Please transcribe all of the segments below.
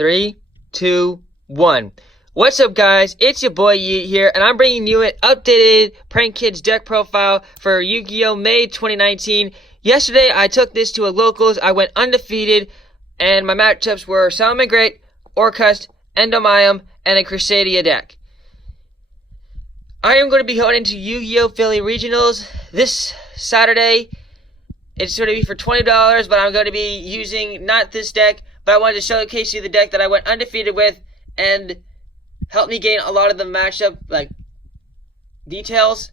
3, 2, 1. What's up, guys? It's your boy Yeet here, and I'm bringing you an updated Prank Kids deck profile for Yu-Gi-Oh! May 2019. Yesterday, I took this to a locals. I went undefeated, and my matchups were Salmon Great, Orcust, Endomium, and a Crusadia deck. I am going to be going into Yu-Gi-Oh! Philly Regionals this Saturday. It's going to be for $20, but I'm going to be using not this deck, but I wanted to showcase you the deck that I went undefeated with and help me gain a lot of the matchup details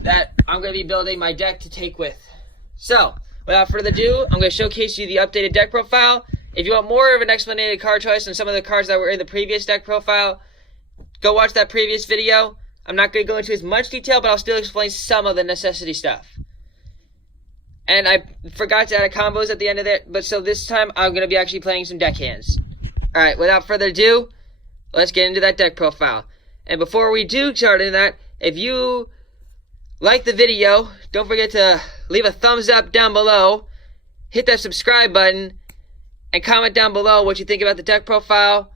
that I'm going to be building my deck to take with. So, without further ado, I'm going to showcase you the updated deck profile. If you want more of an explanated card choice on some of the cards that were in the previous deck profile, go watch that previous video. I'm not going to go into as much detail, but I'll still explain some of the necessity stuff. And I forgot to add a combos at the end of it, but so this time I'm going to be actually playing some deck hands. Alright, without further ado, let's get into that deck profile. And before we do start into that, if you like the video, don't forget to leave a thumbs up down below, hit that subscribe button, and comment down below what you think about the deck profile,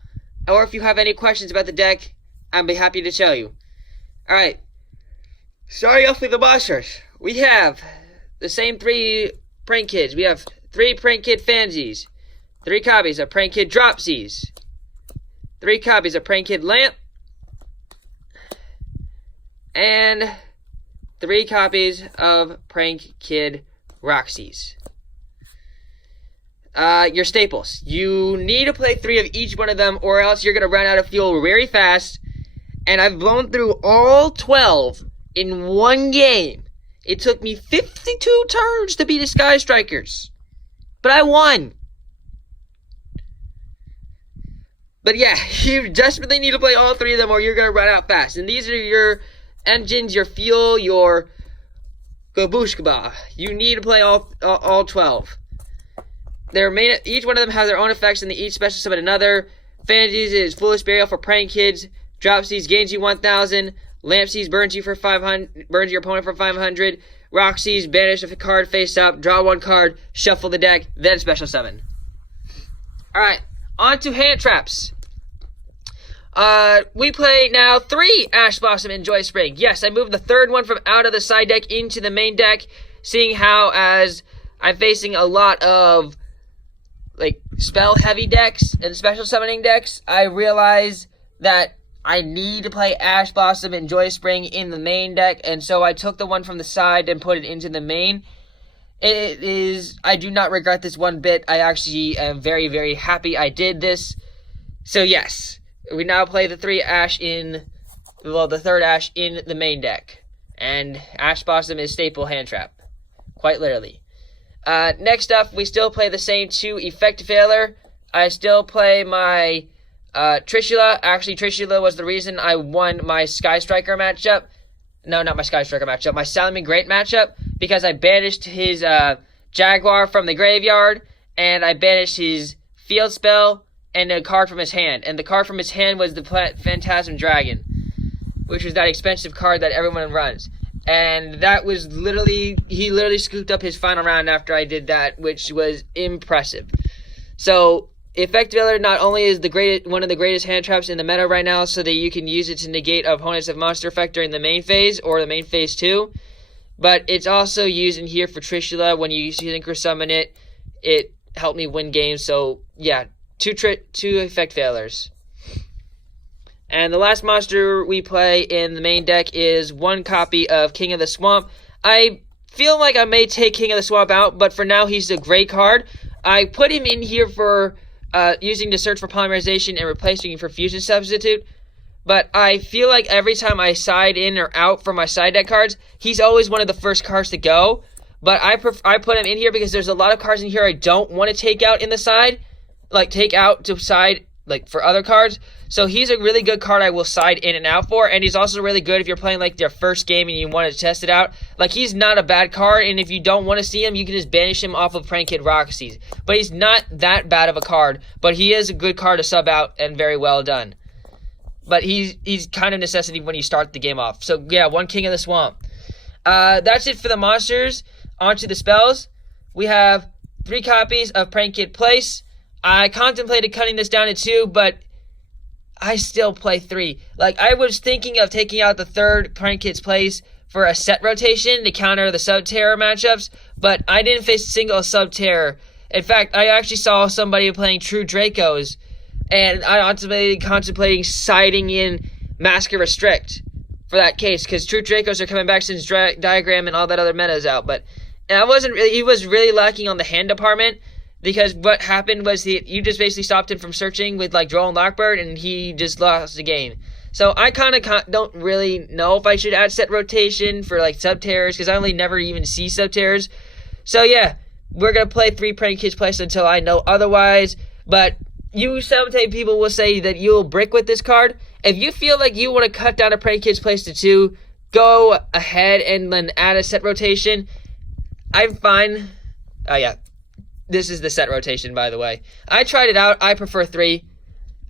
or if you have any questions about the deck, I'll be happy to show you. Alright, starting off with the monsters, we have the same 3 Prank Kids. We have 3 Prank Kid Fansies, 3 copies of Prank Kid Dropsies, 3 copies of Prank Kid Lamp, and 3 copies of Prank Kid Roxy's. Your staples. You need to play 3 of each one of them, or else you're going to run out of fuel very fast. And I've blown through all 12 in one game. It took me 52 turns to beat the Sky Strikers. But I won. But yeah, you desperately need to play all 3 of them or you're going to run out fast. And these are your engines, your fuel, your Gabushkaba. You need to play all 12. Each one of them has their own effects and they each special summon another. Fansies is Foolish Burial for Prank Kids. Dropsies gains you 1,000. Lampsies burns you for 500, burns your opponent for 500. Roxy's banish a card face up, draw 1 card, shuffle the deck, then special summon. Alright, on to hand traps. We play now 3 Ash Blossom and Joy Spring. Yes, I moved the 3rd one from out of the side deck into the main deck, seeing how as I'm facing a lot of spell heavy decks and special summoning decks, I realize that I need to play Ash Blossom and Joy Spring in the main deck, and so I took the one from the side and put it into the main. I do not regret this one bit. I actually am very, very happy I did this. So yes, we now play the 3 Ash the 3rd Ash in the main deck. And Ash Blossom is staple hand trap. Quite literally. Next up, we still play the same 2 Effect Failure. I still play my Trishula. Actually, Trishula was the reason I won my Sky Striker matchup. No, not my Sky Striker matchup. My Salmon Great matchup. Because I banished his Jaguar from the graveyard. And I banished his Field Spell and a card from his hand. And the card from his hand was the Phantasm Dragon. Which was that expensive card that everyone runs. And that was he literally scooped up his final round after I did that. Which was impressive. So Effect Failure not only is one of the greatest hand traps in the meta right now, so that you can use it to negate opponents of monster effect during the main phase or the main phase 2, but it's also used in here for Trishula. When you synchro summon it, it helped me win games. So yeah, 2 Effect Failures. And the last monster we play in the main deck is 1 copy of King of the Swamp. I feel like I may take King of the Swamp out, but for now he's a great card. I put him in here for using to search for polymerization and replacing for fusion substitute, but I feel like every time I side in or out for my side deck cards, he's always one of the first cards to go. But I put him in here because there's a lot of cards in here I don't want to take out in the side, take out to side for other cards. So he's a really good card I will side in and out for, and he's also really good if you're playing their first game and you want to test it out. He's not a bad card, and if you don't want to see him, you can just banish him off of Prank Kid Roxy's. But he's not that bad of a card, but he is a good card to sub out and very well done. But he's kind of necessity when you start the game off. So yeah, 1 King of the Swamp. That's it for the monsters. On to the spells. We have 3 copies of Prank Kid Place. I contemplated cutting this down to 2, but I still play 3. Like, I was thinking of taking out the third Prank Kids place for a set rotation to counter the sub-terror matchups, but I didn't face a single sub-terror. In fact, I actually saw somebody playing True Dracos, and I ultimately contemplating siding in Mask and Restrict for that case, because True Dracos are coming back since Diagram and all that other meta is out. But he was really lacking on the hand department, because what happened was you just basically stopped him from searching with like Droll and Lockbird, and he just lost the game. So I kind of don't really know if I should add set rotation for like sub-terrors, because I only never even see sub-terrors. So yeah, we're going to play 3 Prank Kids place until I know otherwise. But sometimes people will say that you'll brick with this card. If you feel like you want to cut down a Prank Kids place to 2, go ahead and then add a set rotation. I'm fine. Oh yeah, this is the set rotation, by the way. I tried it out. I prefer 3.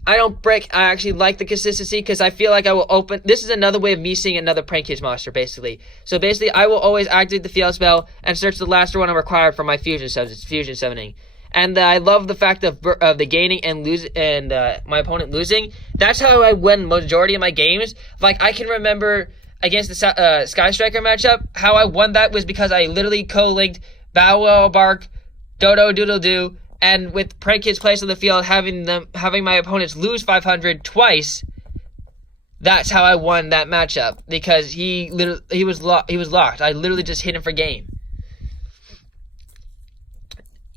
I don't brick. I actually like the consistency, because I feel like I will open. This is another way of me seeing another Prank Kids monster, basically. So basically, I will always activate the field spell and search the last one I'm required for my fusion summoning. And I love the fact of the gaining and my opponent losing. That's how I win majority of my games. Like, I can remember against the Sky Striker matchup, how I won that was because I literally co-linked Bow Wow Bark, Dodo Doodle Doo, and with Prank Kids place on the field, having my opponents lose 500 twice. That's how I won that matchup, because he was locked. I literally just hit him for game.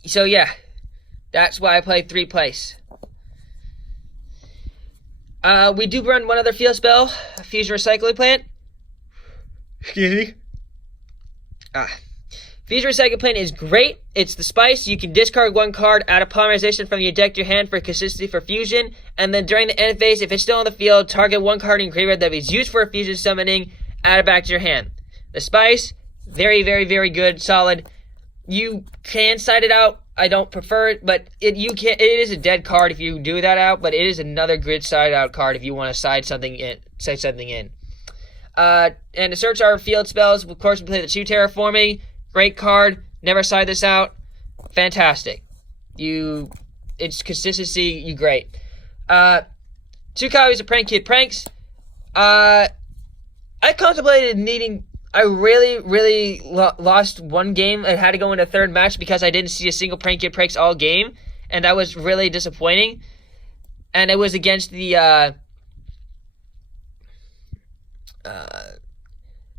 So yeah, that's why I played 3 place. We do run one other field spell, Fusion Recycling Plant. Excuse me. Fusion Recycling Plant is great. It's the spice. You can discard 1 card, add a polymerization from your deck to your hand for consistency for fusion, and then during the end phase, if it's still on the field, target 1 card in graveyard that is used for a fusion summoning, add it back to your hand. The spice, very, very, very good, solid. You can side it out. I don't prefer it, but it is a dead card if you do that out, but it is another good side out card if you want to side something in. And to search our field spells, of course, we play the 2 Terraforming. Great card. Never side this out. Fantastic. It's consistency. Great. 2 copies of Prank Kid Pranks. I contemplated needing. I really lost 1 game. I had to go into 3rd match because I didn't see a single Prank Kid Pranks all game, and that was really disappointing. And it was against the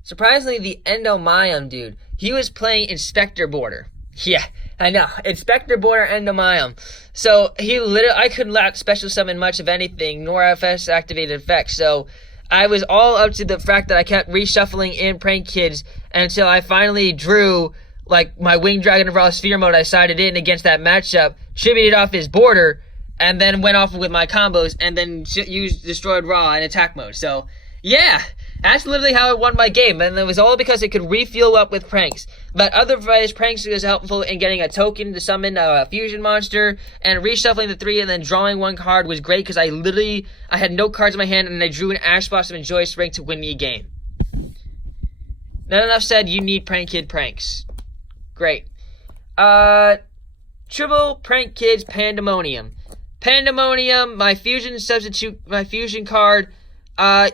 surprisingly, the Endomium dude. He was playing Inspector Border. Yeah, I know. Inspector Border Endomium. So I couldn't special summon much of anything, nor FS activated effects. So I was all up to the fact that I kept reshuffling in Prank Kids until I finally drew like my Winged Dragon of Raw Sphere mode I sided in against that matchup, tributed off his border, and then went off with my combos, and then used Destroyed Raw in attack mode. So yeah, that's literally how I won my game, and it was all because it could refuel up with Pranks. But otherwise, Pranks was helpful in getting a token to summon a fusion monster, and reshuffling the 3 and then drawing 1 card was great, because I had no cards in my hand, and I drew an Ash Blossom and Joy Spring to win me a game. Not enough said, you need Prank Kid Pranks. Great. Triple Prank Kids Pandemonium. Pandemonium, my fusion card.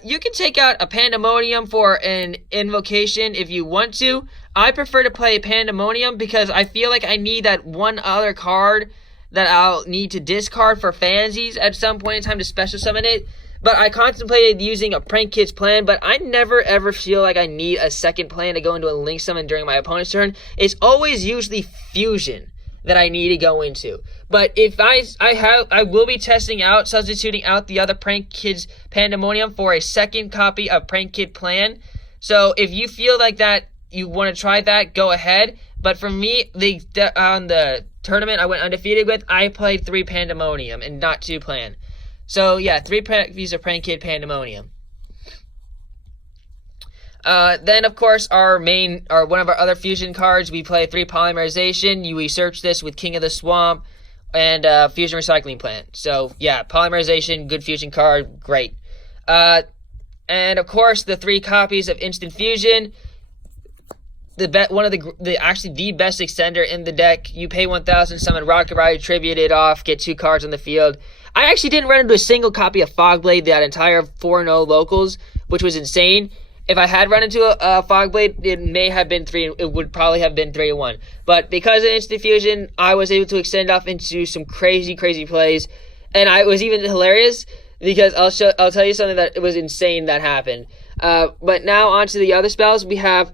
You can take out a Pandemonium for an invocation if you want to. I prefer to play Pandemonium because I feel like I need that 1 other card that I'll need to discard for fansies at some point in time to special summon it. But I contemplated using a Prank Kids plan, but I never ever feel like I need a second plan to go into a Link Summon during my opponent's turn. It's always usually Fusion that I need to go into. But if I will be testing out, substituting out the other Prank Kids Pandemonium for a second copy of Prank Kid Plan. So if you feel like that, you want to try that, go ahead. But for me, on the tournament I went undefeated with, I played 3 Pandemonium and not 2 Plan. So yeah, 3 copies of Prank Kid Pandemonium. Then of course one of our other fusion cards, we play 3 Polymerization. We search this with King of the Swamp and Fusion Recycling Plant. So yeah, Polymerization, good fusion card, great. And of course the 3 copies of Instant Fusion. one of the best extender in the deck. You pay 1,000, summon Rocket Ride, tribute it off, get 2 cards on the field. I actually didn't run into a single copy of Fogblade that entire 4-0 locals, which was insane. If I had run into a Fogblade, it would probably have been 3-1. But because of Instant Fusion, I was able to extend off into some crazy, crazy plays. And it was even hilarious because I'll tell you something that was insane that happened. But now on to the other spells. We have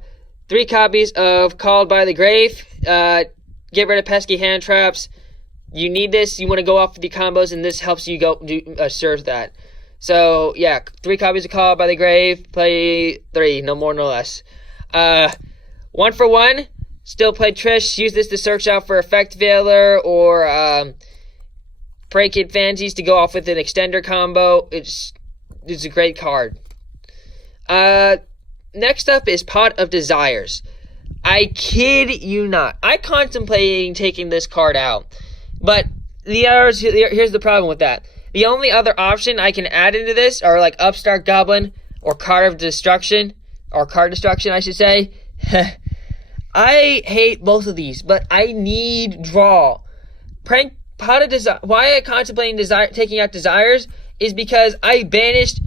3 copies of Called by the Grave. Get rid of pesky hand traps. You need this. You want to go off with the combos, and this helps you serve that. So, yeah, 3 copies of Called by the Grave. Play 3, no more, no less. 1 for 1. Still play Trish. Use this to search out for Effect Veiler or Pray Kid Fancies to go off with an extender combo. It's a great card. Next up is Pot of Desires. I kid you not. I contemplating taking this card out. But here's the problem with that. The only other option I can add into this are like Upstart Goblin or Card Destruction, I should say. I hate both of these, but I need draw. Pot of Desire. Why I contemplating taking out Desires is because I banished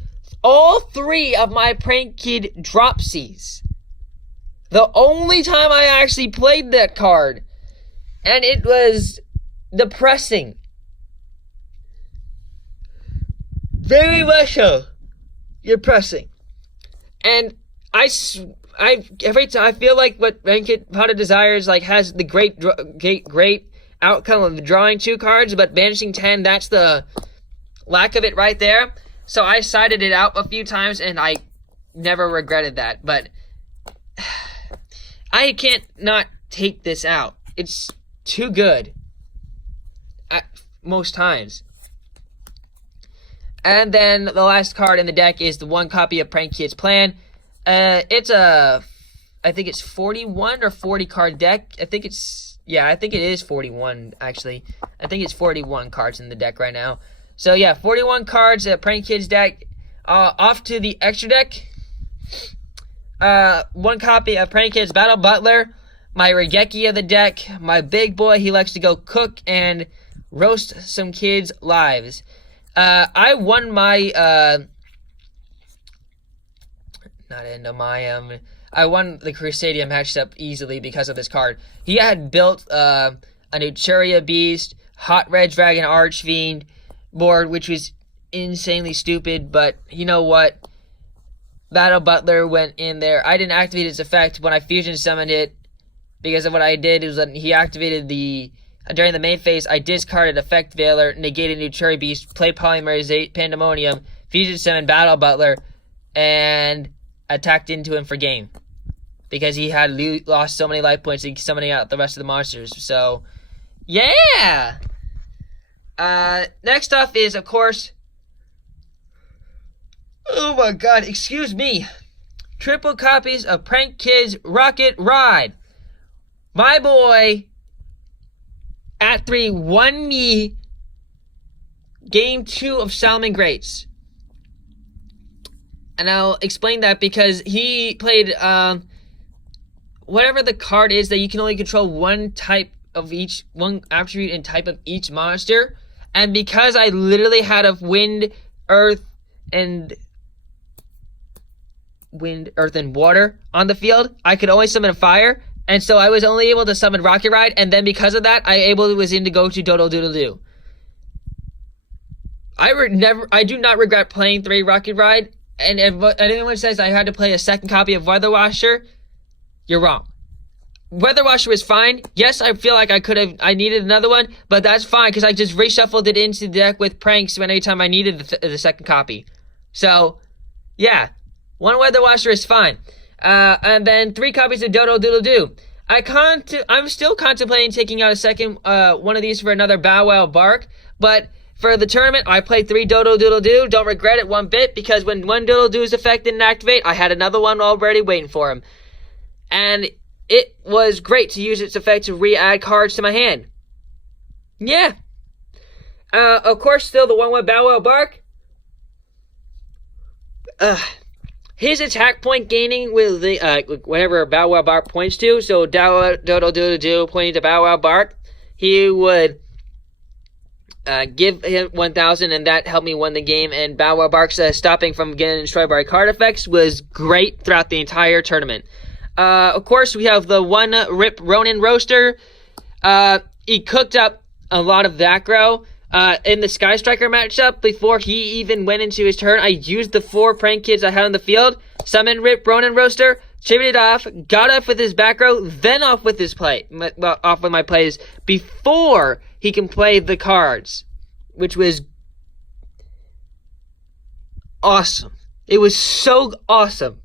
all 3 of my Prank Kid Dropsies. The only time I actually played that card, and it was depressing. Very much so. Depressing. And every time I feel like what Pot of Desires has the great outcome of drawing 2 cards, but banishing 10, that's the lack of it right there. So I sided it out a few times, and I never regretted that. But I can't not take this out. It's too good. At most times. And then the last card in the deck is the 1 copy of Prank Kid's Plan. I think it's 41 or 40 card deck. I think it is 41, actually. I think it's 41 cards in the deck right now. So yeah, 41 cards, Prank Kid's deck. Off to the extra deck. 1 copy of Prank Kid's Battle Butler. My Regeki of the deck. My big boy, he likes to go cook and roast some kids' lives. I won my, I won the Crusadia matchup easily because of this card. He had built, a Nucheria Beast, Hot Red Dragon Archfiend board, which was insanely stupid, but you know what? Battle Butler went in there. I didn't activate its effect when I fusion summoned it, because of what I did is when he activated during the main phase, I discarded Effect Veiler, negated Nucheria Beast, played Polymerizate Pandemonium, fusion summoned Battle Butler, and attacked into him for game. Because he had lost so many life points summoning out the rest of the monsters. So, yeah! Next up is, of course... Oh my god, excuse me. Triple copies of Prank Kid's Rocket Ride. My boy, at 3, won me Game 2 of Salmon Greats. And I'll explain that because he played, whatever the card is that you can only control one attribute and type of each monster. And because I literally had a wind, earth, and water on the field, I could only summon fire. And so I was only able to summon Rocket Ride, and then because of that, I was in to go to Doodle Doodle Doo. I do not regret playing 3 Rocket Ride, and if anyone says I had to play a second copy of Weather Washer, you're wrong. Weather Washer was fine. Yes, I feel like I needed another one, but that's fine, because I just reshuffled it into the deck with pranks anytime time I needed the second copy. So, yeah, 1 Weather Washer is fine. And then 3 copies of Doodle Doodle Doo. I'm still contemplating taking out a second one of these for another Bow Wow Bark, but for the tournament, I played 3 Doodle Doodle Doo. Don't regret it one bit, because when 1 Doodle Doo's effect didn't activate, I had another one already waiting for him. And it was great to use its effect to re-add cards to my hand. Yeah. Of course, still the one with Bow Wow Bark. his attack point gaining with the whenever Bow Wow Bark points to, so Dow Doodle Doodle Doo pointing to Bow Wow Bark, he would give him 1,000, and that helped me win the game. And Bow Wow Bark's stopping from getting destroyed by card effects was great throughout the entire tournament. Of course, we have the one Rip Ronin Roaster. He cooked up a lot of Vacro. In the Sky Striker matchup, before he even went into his turn, I used the 4 prank kids I had on the field, summoned Rip Ronin Roaster, chipped off, got off with his back row, then off with his off with my plays before he can play the cards, which was awesome. It was so awesome.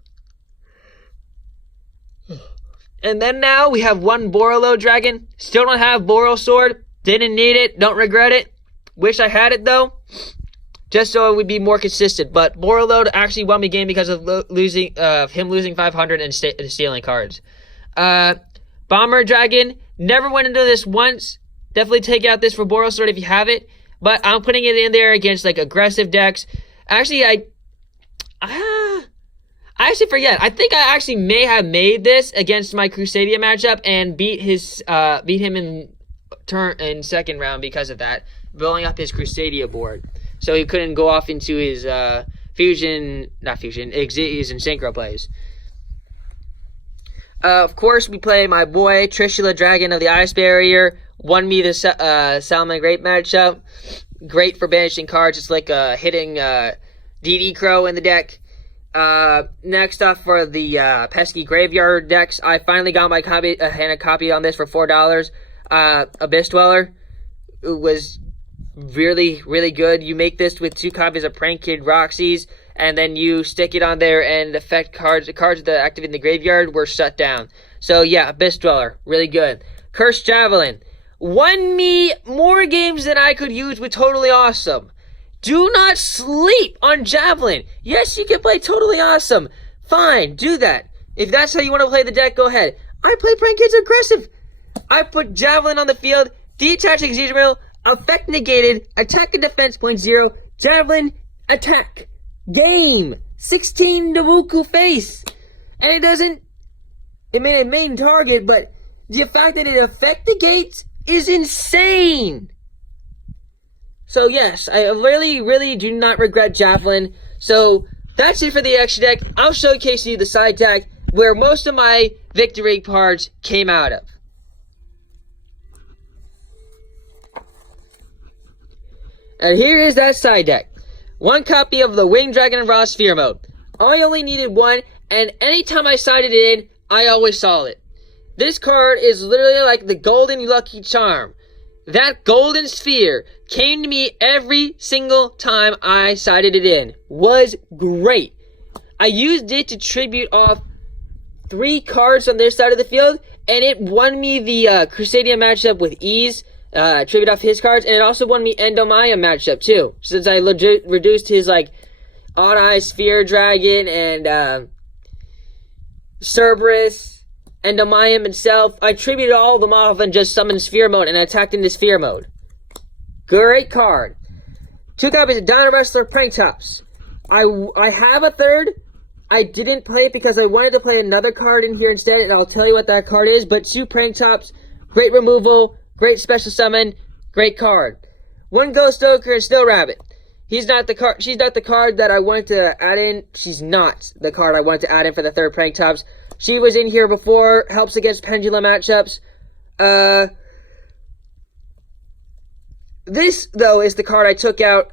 And then now we have one Borolo Dragon. Still don't have Boral Sword. Didn't need it. Don't regret it. Wish I had it though, just so it would be more consistent. But Borolo actually won me game because of him losing 500 and stealing cards. Bomber Dragon, never went into this once. Definitely take out this for Boral Sword if you have it. But I'm putting it in there against like aggressive decks. Actually, I actually forget. I think I actually may have made this against my Crusadia matchup and beat him in second round because of that, blowing up his Crusadia board, so he couldn't go off into his his Synchro plays. Of course, we play my boy Trishula Dragon of the Ice Barrier. Won me the Salmon Grape matchup. Great for banishing cards. It's like hitting DD Crow in the deck. Next up for the pesky graveyard decks, I finally got my copy on this for $4. Abyss Dweller. It was really, really good. You make this with 2 copies of Prank Kid Roxy's, and then you stick it on there and affect cards that activate in the graveyard were shut down. So yeah, Abyss Dweller, really good. Cursed Javelin. Won me more games than I could use with Totally Awesome. Do not sleep on Javelin. Yes, you can play Totally Awesome. Fine, do that. If that's how you want to play the deck, go ahead. I play Prank Kids aggressive. I put Javelin on the field, detaching Zedril, effect negated, attack and defense 0.0, Javelin, attack, game, 16 Nabuku face. And it made a main target, but the fact that it effect negates is insane. So yes, I really, really do not regret Javelin. So that's it for the extra deck. I'll showcase you the side deck where most of my victory cards came out of. And here is that side deck. 1 copy of the Winged Dragon and Raw Sphere Mode. I only needed 1, and anytime I sided it in, I always saw it. This card is literally like the golden lucky charm. That golden sphere came to me every single time I sided it in. Was great. I used it to tribute off 3 cards on their side of the field, and it won me the Crusadia matchup with ease. Tribute off his cards, and it also won me Endomaya matchup too, since I reduced his like Odd Eye Sphere Dragon and Cerberus, Endomaya himself. I tributed all of them off and just summoned Sphere Mode and attacked into Sphere Mode. Great card. 2 copies of Dino Wrestler Prank Tops. I have a third. I didn't play it because I wanted to play another card in here instead, and I'll tell you what that card is. But 2 Prank Tops, great removal. Great special summon, great card. 1 Ghost Stoker and Snow Rabbit. She's not the card that I wanted to add in. She's not the card I wanted to add in for the 3rd Prank Tops. She was in here before, helps against Pendulum matchups. This, though, is the card I took out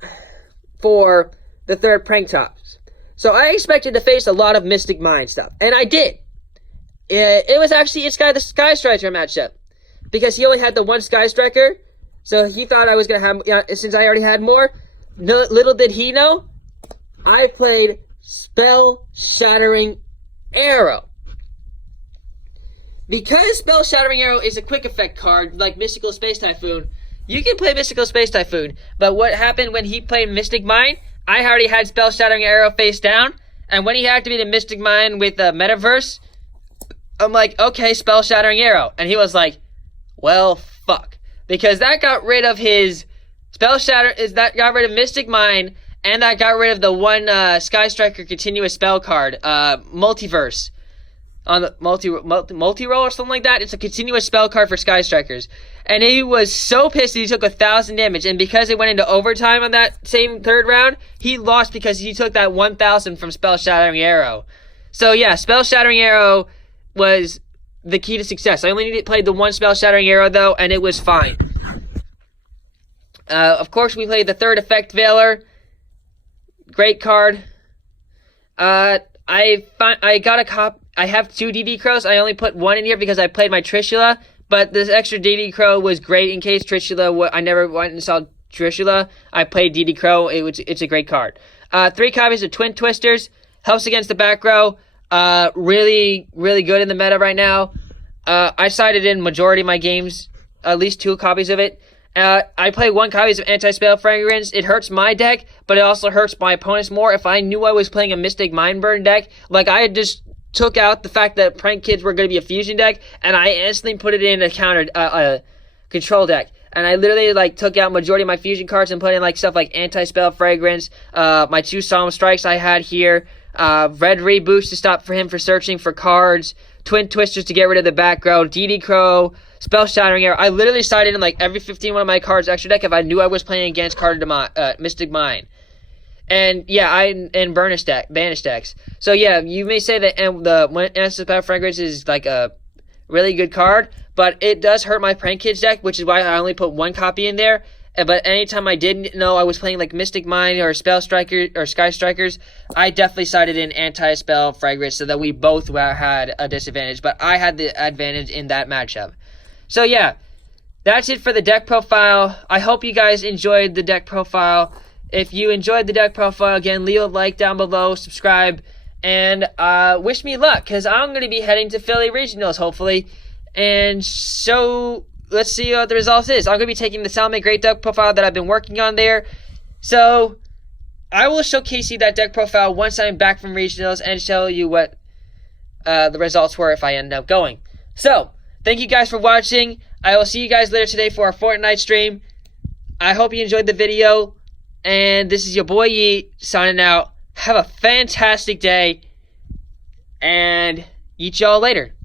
for the 3rd Prank Tops. So I expected to face a lot of Mystic Mind stuff, and I did. It was actually the Sky Striker matchup. Because he only had the 1 Sky Striker, so he thought I was going to have, since I already had more, little did he know, I played Spell Shattering Arrow. Because Spell Shattering Arrow is a quick effect card, like Mystical Space Typhoon, you can play Mystical Space Typhoon, but what happened when he played Mystic Mine, I already had Spell Shattering Arrow face down, and when he activated Mystic Mine with Metaverse, I'm like, okay, Spell Shattering Arrow, and he was like, well, fuck. Because that got rid of his got rid of Mystic Mine, And I got rid of the one Sky Striker continuous spell card, Multiverse. On the multi-roll or something like that. It's a continuous spell card for Sky Strikers. And he was so pissed that he took 1,000 damage. And because it went into overtime on that same third round, he lost because he took that 1,000 from Spell Shattering Arrow. So yeah, Spell Shattering Arrow was the key to success. I only played the one Spell Shattering Arrow though, and it was fine. Of course, we played the third Effect Veiler. Great card. I have 2 DD Crows. I only put 1 in here because I played my Trishula. But this extra DD Crow was great in case Trishula. I never went and saw Trishula. I played DD Crow. It's a great card. 3 copies of Twin Twisters. Helps against the back row. Really, really good in the meta right now. I sided in majority of my games. At least 2 copies of it. I play 1 copy of Anti-Spell Fragrance. It hurts my deck, but it also hurts my opponents more. If I knew I was playing a Mystic Mindburn deck, like I had just took out the fact that Prank Kids were going to be a fusion deck, and I instantly put it in a counter control deck. And I literally like took out majority of my fusion cards and put in like stuff like Anti-Spell Fragrance, my 2 Solemn Strikes I had here, Red Reboost to stop for him for searching for cards, Twin Twisters to get rid of the back row, DD Crow, Spell Shattering Arrow. I literally sided in like every 15 one of my cards extra deck if I knew I was playing against Mystic Mind. And yeah, and Banish decks. So yeah, you may say that the Anti-Spell Fragrance is like a really good card, but it does hurt my Prank Kids deck, which is why I only put 1 copy in there. But anytime I didn't know I was playing like Mystic Mind or Spell Striker or Sky Strikers, I definitely sided in Anti-Spell Fragrance so that we both had a disadvantage. But I had the advantage in that matchup. So yeah, that's it for the deck profile. I hope you guys enjoyed the deck profile. If you enjoyed the deck profile, again, leave a like down below, subscribe, and wish me luck, because I'm going to be heading to Philly Regionals, hopefully. And so, let's see what the results is. I'm going to be taking the Salome Great deck profile that I've been working on there. So, I will showcase you that deck profile once I'm back from Regionals and show you what the results were if I end up going. So, thank you guys for watching. I will see you guys later today for our Fortnite stream. I hope you enjoyed the video. And this is your boy Yeet signing out. Have a fantastic day. And eat y'all later.